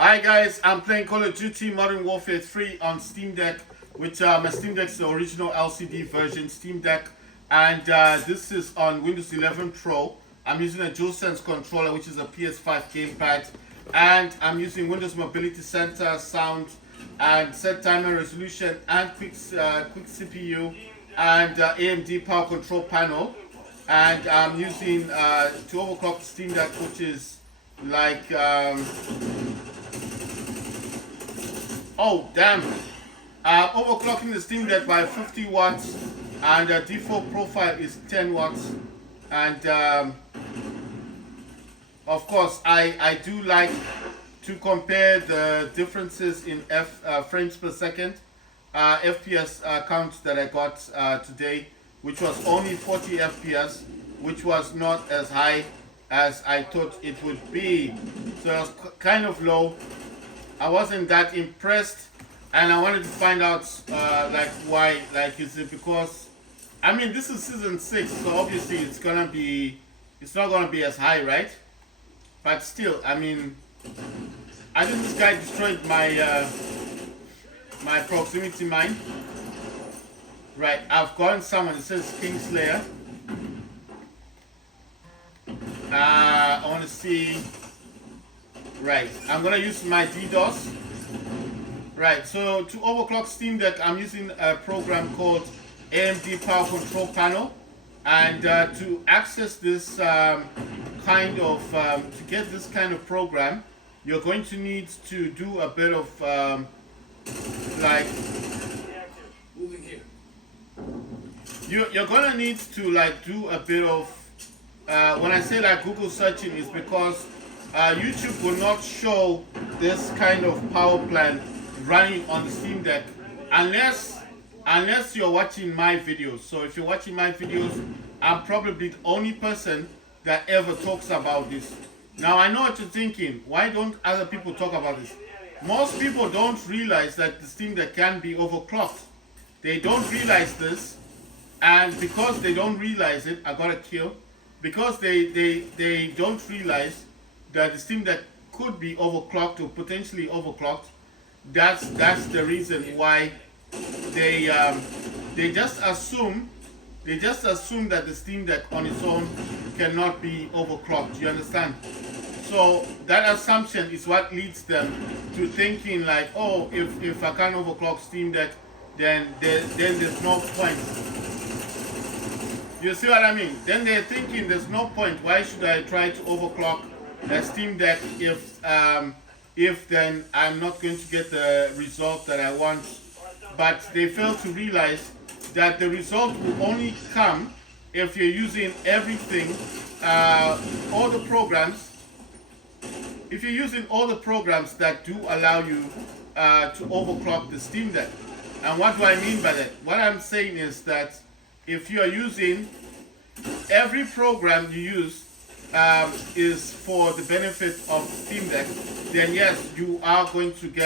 Hi guys, I'm playing Call of Duty Modern Warfare 3 on Steam Deck, which my Steam Deck is the original LCD version Steam Deck, and this is on Windows 11 Pro. I'm using a DualSense controller, which is a PS5 gamepad, and I'm using Windows Mobility Center, sound, and set timer resolution, and quick CPU, and AMD power control panel, and I'm using to overclock the Steam Deck, which is like oh damn! Overclocking the Steam Deck by 50 watts, and the default profile is 10 watts. And of course, I do like to compare the differences in frames per second, FPS count that I got today, which was only 40 FPS, which was not as high as I thought it would be. So it was kind of low. I wasn't that impressed, and I wanted to find out like why. Like, is it because I mean this is season 6, so obviously it's not gonna be as high, right? But still, I mean, I think this guy destroyed my my proximity mine. Right, I've gotten someone. It says Kingslayer. I want to see. Right, I'm gonna use my DDoS. Right, so to overclock Steam Deck, I'm using a program called AMD Power Control Panel, and to access this kind of to get this kind of program, you're going to need to do a bit of like you're gonna need to like do a bit of when I say like Google searching, is because YouTube will not show this kind of power plant running on the Steam Deck unless you're watching my videos. So if you're watching my videos, I'm probably the only person that ever talks about this. Now I know what you're thinking. Why don't other people talk about this? Most people don't realize that the Steam Deck can be overclocked. They don't realize this, and because they don't realize it, I got a kill. Because they don't realize that the Steam Deck could be overclocked or potentially overclocked. That's the reason why they just assume that the Steam Deck on its own cannot be overclocked. You understand? So that assumption is what leads them to thinking like, oh, if I can't overclock Steam Deck, then there's no point. You see what I mean? Then they're thinking there's no point. Why should I try to overclock a Steam Deck if then I'm not going to get the result that I want? But they fail to realize that the result will only come if you're using everything, all the programs. If you're using all the programs that do allow you to overclock the Steam Deck. And what do I mean by that? What I'm saying is that if you are using every program you use is for the benefit of Steam Deck, then yes, you are going to be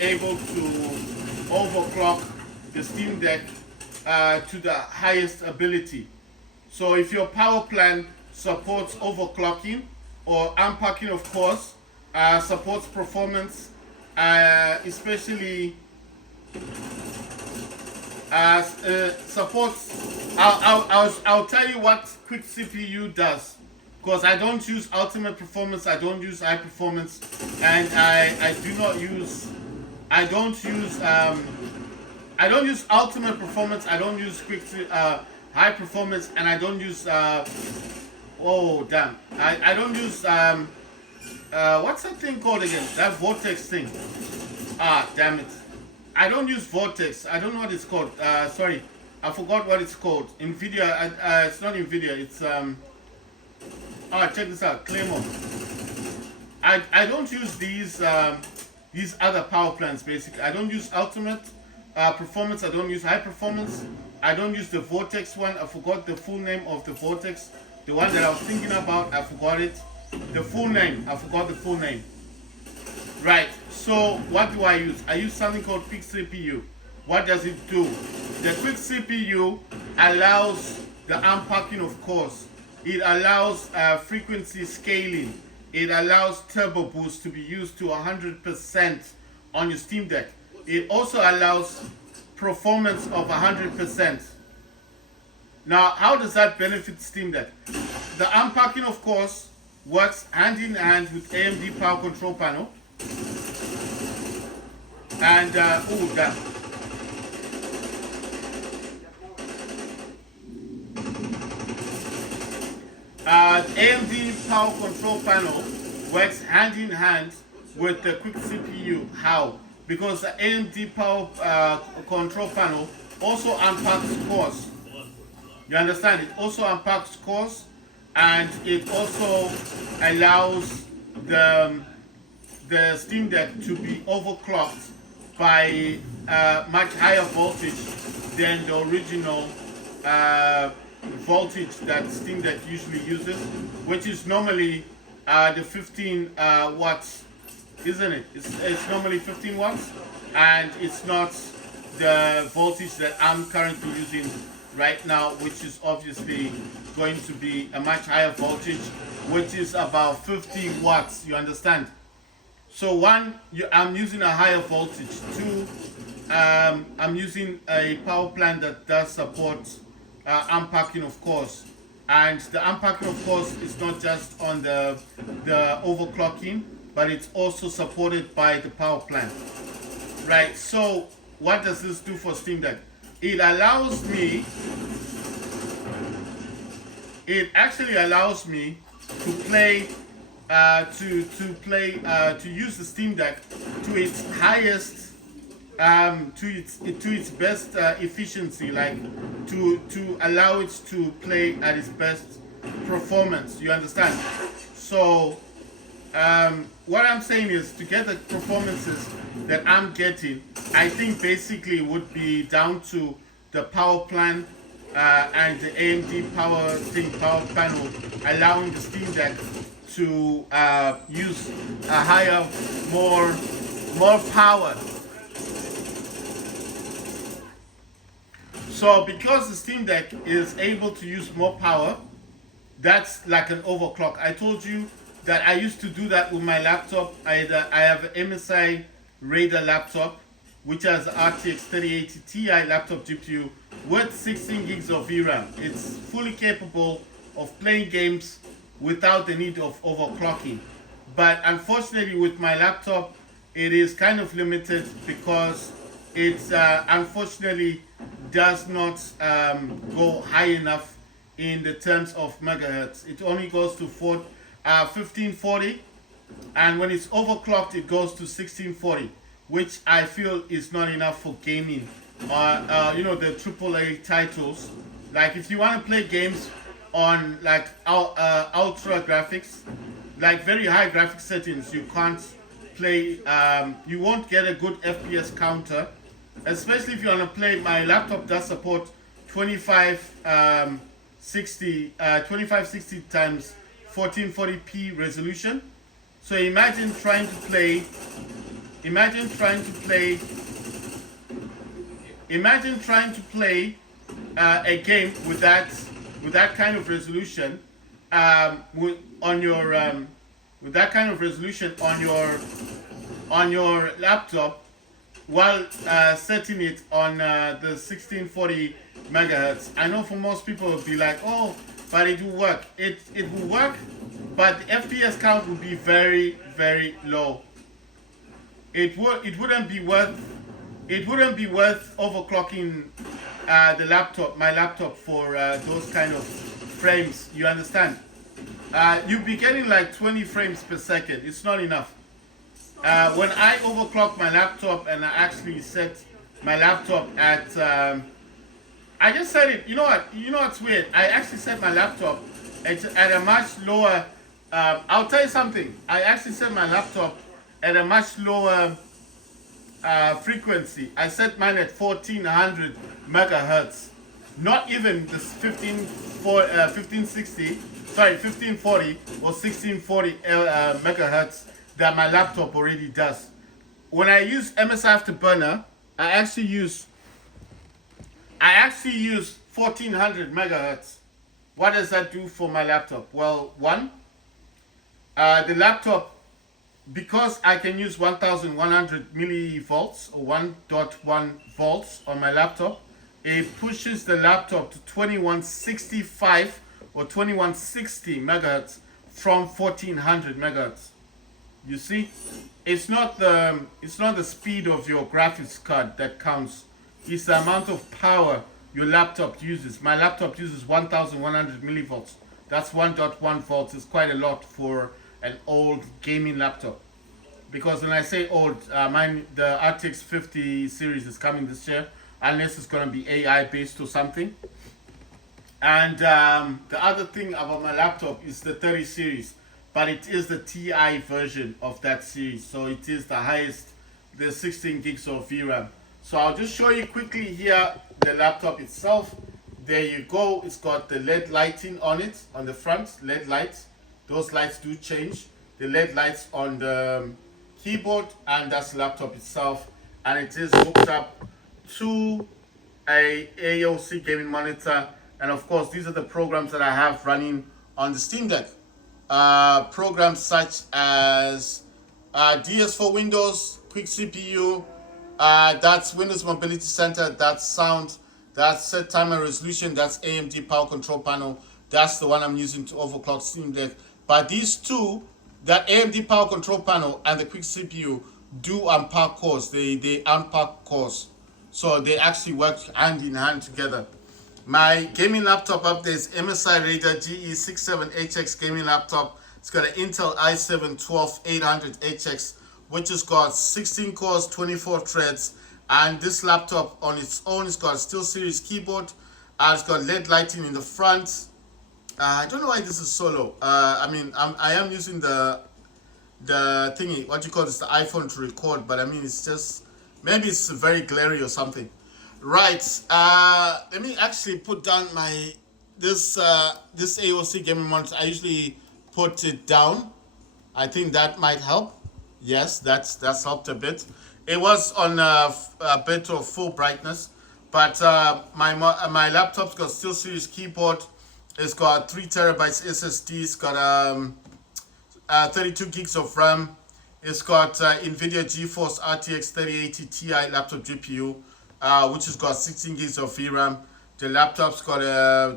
able to overclock the Steam Deck to the highest ability. So if your power plant supports overclocking, or unpacking, of course, supports performance, especially supports. I'll tell you what quick CPU does, because I don't use ultimate performance, I don't use high performance, and I don't use ultimate performance, I don't use high performance, and I don't use oh damn, I don't use what's that thing called again? That vortex thing. Ah damn it. I don't use vortex. I don't know what it's called. Sorry, I forgot what it's called. Nvidia. It's not Nvidia. It's check this out. Claymore. I don't use these other power plants. Basically, I don't use ultimate performance. I don't use high performance. I don't use the vortex one. I forgot the full name of the vortex. The one that I was thinking about, I forgot it. The full name. I forgot the full name. Right, so what do I use? I use something called quick CPU. What does it do? The quick CPU allows the unpacking, of course. It allows frequency scaling. it allows turbo boost to be used to 100% on your Steam Deck. It also allows performance of 100%. Now, how does that benefit Steam Deck? The unpacking, of course, works hand in hand with AMD Power Control Panel. And, oh, damn. AMD Power Control Panel works hand in hand with the quick CPU. How? Because the AMD Power Control Panel also unpacks cores. You understand? It also unpacks cores, and it also allows the Steam Deck to be overclocked by much higher voltage than the original voltage that Steam Deck usually uses, which is normally the 15 watts, isn't it? It's normally 15 watts, and it's not the voltage that I'm currently using right now, which is obviously going to be a much higher voltage, which is about 50 watts, you understand? So one, I'm using a higher voltage. Two, I'm using a power plant that does support unpacking, of course. And the unpacking, of course, is not just on the overclocking, but it's also supported by the power plant. Right, so what does this do for Steam Deck? It actually allows me to play to use the Steam Deck to its highest to its best efficiency, like to allow it to play at its best performance. You understand? So what I'm saying is, to get the performances that I'm getting, I think basically would be down to the power plant and the AMD power panel allowing the Steam Deck to use a higher, more power. So because the Steam Deck is able to use more power, that's like an overclock. I told you that I used to do that with my laptop. I have an MSI Raider laptop, which has RTX 3080 Ti laptop GPU with 16 gigs of VRAM. It's fully capable of playing games without the need of overclocking. But unfortunately with my laptop, it is kind of limited because it unfortunately does not go high enough in the terms of megahertz. It only goes to 1540, and when it's overclocked it goes to 1640, which I feel is not enough for gaming. You know, the AAA titles. Like if you want to play games on like ultra graphics, like very high graphics settings, you can't play. You won't get a good FPS counter, especially if you want to play. My laptop does support 2560 times 1440p resolution. So imagine trying to play a game with that kind of resolution with that kind of resolution on your laptop, while setting it on the 1640 megahertz. I know for most people it'll be like, oh, but it will work. It will work, but the FPS count will be very, very low. It wouldn't be worth overclocking my laptop for those kind of frames. You understand? You'll be getting like 20 frames per second. It's not enough. When I overclock my laptop and I actually set my laptop at I just set it. You know what's weird? I actually set my laptop at a much lower. I'll tell you something. I actually set my laptop at a much lower frequency. I set mine at 1400 megahertz. Not even this 1540 or 1640 megahertz that my laptop already does. When I use MSI Afterburner, I actually use 1400 megahertz. What does that do for my laptop? Well, one, The laptop, because I can use 1100 millivolts or 1.1 volts on my laptop, it pushes the laptop to 2165 or 2160 megahertz from 1400 megahertz. You see, it's not the speed of your graphics card that counts. It's the amount of power your laptop uses. My laptop uses 1100 millivolts. That's 1.1 volts. It's quite a lot for an old gaming laptop. Because when I say old, the RTX 50 series is coming this year, unless it's going to be AI based or something. And the other thing about my laptop is the 30 series, but it is the TI version of that series, so it is the highest, the 16 gigs of VRAM. So I'll just show you quickly here the laptop itself. There you go. It's got the LED lighting on it, on the front, LED lights. Those lights do change. The LED lights on the keyboard, and that's the laptop itself. And it is hooked up to a AOC gaming monitor. And of course, these are the programs that I have running on the Steam Deck. Programs such as DS for Windows, Quick CPU, that's Windows Mobility Center, that's sound, that's set timer resolution, that's AMD Power Control Panel. That's the one I'm using to overclock Steam Deck. But these two, that AMD Power Control Panel and the Quick CPU, do unpack cores. They unpack cores. So they actually work hand in hand together. My gaming laptop up there is MSI Raider GE67HX gaming laptop. It's got an Intel i7-12800HX, which has got 16 cores, 24 threads. And this laptop on its own, it's got a SteelSeries keyboard. It's got LED lighting in the front. I don't know why this is so low. I am using the thingy, what you call this, the iPhone to record, but I mean, it's just, maybe it's very glary or something. Right, let me actually put down my, this AOC gaming monitor. I usually put it down. I think that might help. Yes, that's helped a bit. It was on a bit of full brightness, but my laptop's got SteelSeries keyboard. It's got 3 terabytes SSD. It's got 32 gigs of RAM. It's got NVIDIA GeForce RTX 3080 Ti laptop GPU, which has got 16 gigs of VRAM. The laptop's got a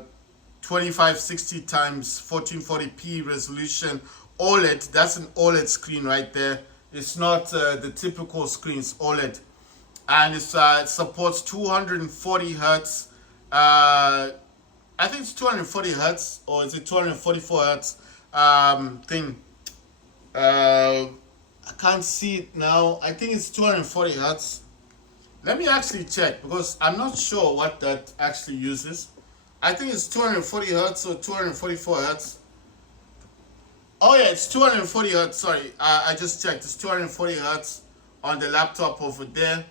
2560 times 1440p resolution OLED. That's an OLED screen right there. It's not the typical screens, OLED. And it supports 240 hertz. I think it's 240 hertz, or is it 244 hertz thing? I can't see it now. I think it's 240 hertz. Let me actually check, because I'm not sure what that actually uses. I think it's 240 hertz or 244 hertz. Oh yeah, it's 240 hertz. Sorry, I just checked. It's 240 hertz on the laptop over there.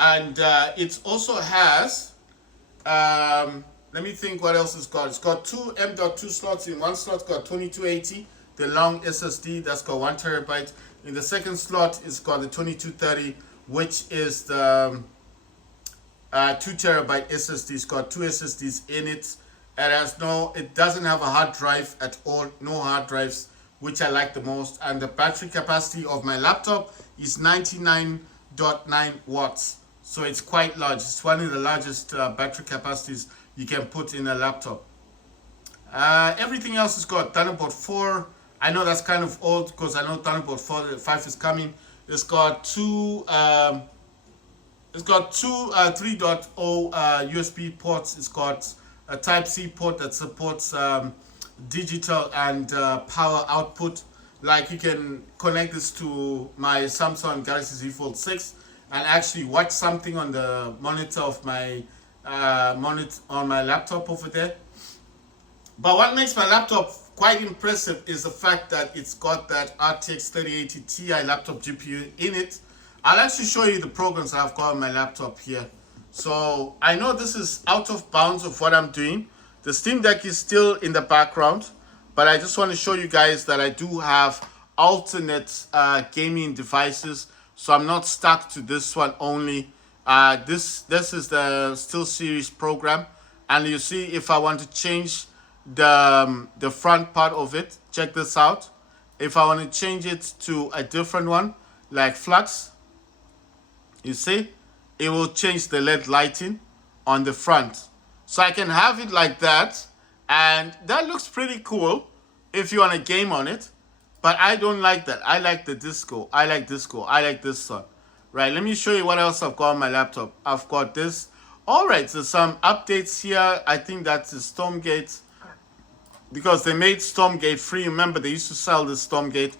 And it also has, let me think what else it's got. It's got 2 M.2 slots. In one slot, it's got 2280, the long SSD, that's got 1 terabyte. In the second slot, it's got the 2230, which is the 2 terabyte SSD. It's got 2 SSDs in it. It doesn't have a hard drive at all, no hard drives, which I like the most. And the battery capacity of my laptop is 99.9 watts. So it's quite large. It's one of the largest battery capacities you can put in a laptop. Everything else has got Thunderbolt 4. I know that's kind of old, because I know Thunderbolt 5 is coming. It's got two 3.0 USB ports. It's got a Type-C port that supports digital and power output. Like, you can connect this to my Samsung Galaxy Z Fold 6 and actually watch something on the monitor of my on my laptop over there. But what makes my laptop quite impressive is the fact that it's got that RTX 3080 Ti laptop GPU in it. I'll actually show you the programs I've got on my laptop here. So I know this is out of bounds of what I'm doing. The Steam Deck is still in the background, but I just want to show you guys that I do have alternate gaming devices, so I'm not stuck to this one only. This is the SteelSeries program, and you see, if I want to change the front part of it, check this out. If I want to change it to a different one, like Flux, you see, it will change the LED lighting on the front. So I can have it like that, and that looks pretty cool if you want to game on it. But I don't like that. I like the disco. I like disco. I like this one. Right, let me show you what else I've got on my laptop. I've got this. All right, so some updates here. I think that's the Stormgate, because they made Stormgate free. Remember, they used to sell this Stormgate.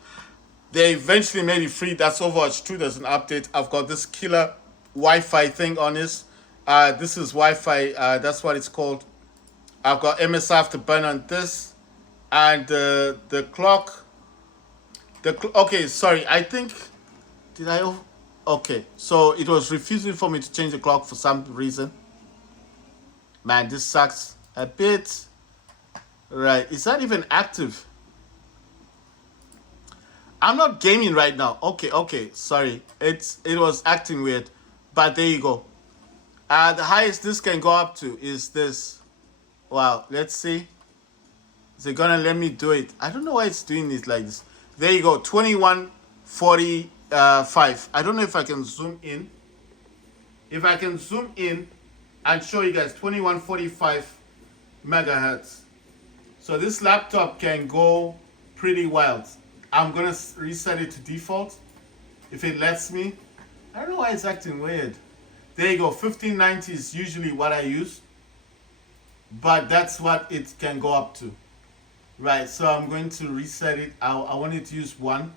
They eventually made it free. That's Overwatch 2. There's an update. I've got this killer Wi-Fi thing on this. This is Wi-Fi. That's what it's called. I've got MSI Afterburn on this. And the clock. Okay, sorry. I think... Did I... Okay, so it was refusing for me to change the clock for some reason. Man, this sucks a bit. Right, is that even active? I'm not gaming right now. Okay, sorry. It was acting weird. But there you go. The highest this can go up to is this. Wow, let's see. Is it gonna let me do it? I don't know why it's doing it like this. There you go, 2145. I don't know if I can zoom in. If I can zoom in and show you guys 2145 megahertz. So this laptop can go pretty wild. I'm gonna reset it to default if it lets me. I don't know why it's acting weird. There you go, 1590 is usually what I use, but that's what it can go up to. Right, so I'm going to reset it. I want it to use 1.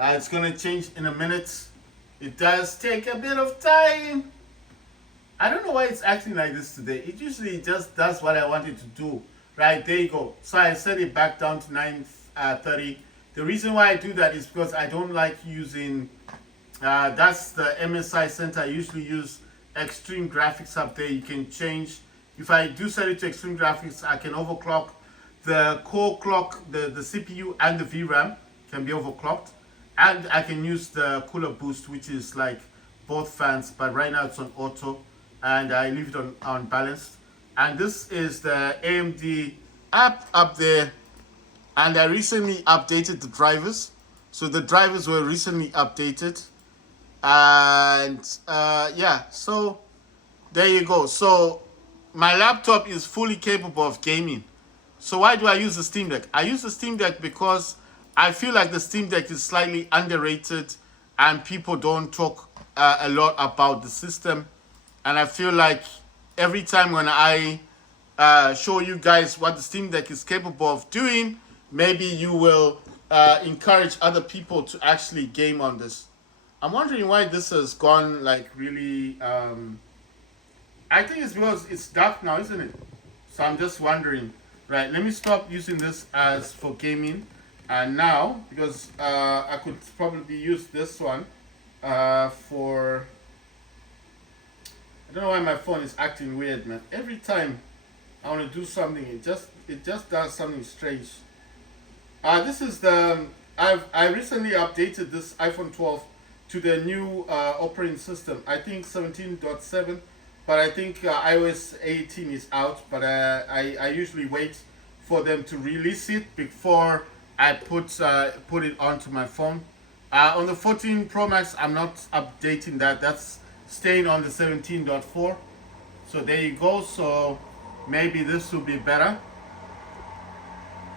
It's gonna change in a minute. It does take a bit of time. I don't know why it's acting like this today. It usually just does what I want it to do. Right, there you go. So I set it back down to 930. The reason why I do that is because I don't like using, that's the MSI center. I usually use extreme graphics up there. You can change. If I do set it to extreme graphics, I can overclock. The core clock, the CPU and the VRAM can be overclocked. And I can use the cooler boost, which is like both fans. But right now it's on auto. And I leave it on balanced. And this is the AMD app up there. And I recently updated the drivers. So the drivers were recently updated. And yeah, so there you go. So my laptop is fully capable of gaming. So why do I use the Steam Deck? I use the Steam Deck because I feel like the Steam Deck is slightly underrated and people don't talk a lot about the system. And I feel like every time when I show you guys what the Steam Deck is capable of doing, maybe you will encourage other people to actually game on this. I'm wondering why this has gone like really... I think it's because it's dark now, isn't it? So I'm just wondering. Right, let me stop using this as for gaming. And now, because I could probably use this one for... I don't know why my phone is acting weird, man. Every time I want to do something, it just does something strange. This is the... I recently updated this iPhone 12 to the new operating system. I think 17.7, but I think iOS 18 is out. But I usually wait for them to release it before I put it onto my phone. On the 14 Pro Max, I'm not updating that. That's staying on the 17.4. So there you go. So maybe this will be better.